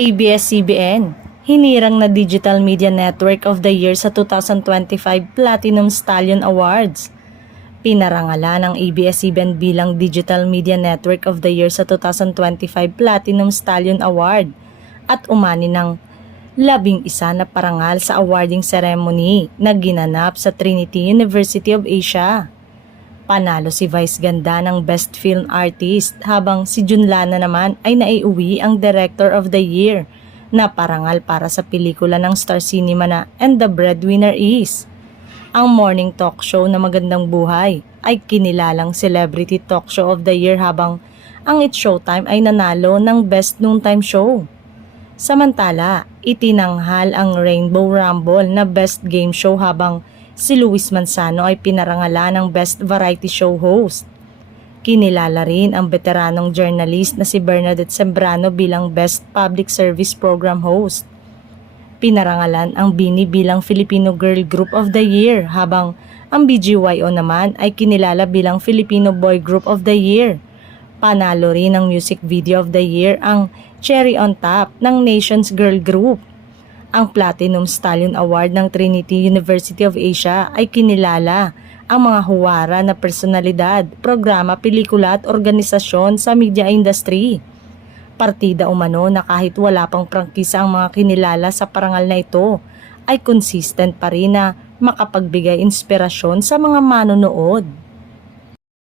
ABS-CBN, hinirang na Digital Media Network of the Year sa 2025 Platinum Stallion Awards. Pinarangalan ng ABS-CBN bilang Digital Media Network of the Year sa 2025 Platinum Stallion Award at umani ng 11 na parangal sa awarding ceremony na ginanap sa Trinity University of Asia. Panalo si Vice Ganda ng Best Film Artist habang si Junlana naman ay naiuwi ang Director of the Year na parangal para sa pelikula ng Star Cinema na And the Breadwinner Is. Ang morning talk show na Magandang Buhay ay kinilalang Celebrity Talk Show of the Year habang ang It's Showtime ay nanalo ng Best Noontime Show. Samantala, itinanghal ang Rainbow Rumble na Best Game Show habang si Luis Manzano ay pinarangalan ng Best Variety Show Host. Kinilala rin ang veteranong journalist na si Bernadette Sembrano bilang Best Public Service Program Host. Pinarangalan ang Bini bilang Filipino Girl Group of the Year habang ang BGYO naman ay kinilala bilang Filipino Boy Group of the Year. Panalo rin ang Music Video of the Year ang Cherry on Top ng Nations Girl Group. Ang Platinum Stallion Award ng Trinity University of Asia ay kinilala ang mga huwara na personalidad, programa, pelikula at organisasyon sa media industry. Partida umano na kahit wala pang prangkisa ang mga kinilala sa parangal na ito, ay consistent pa rin na makapagbigay inspirasyon sa mga manonood.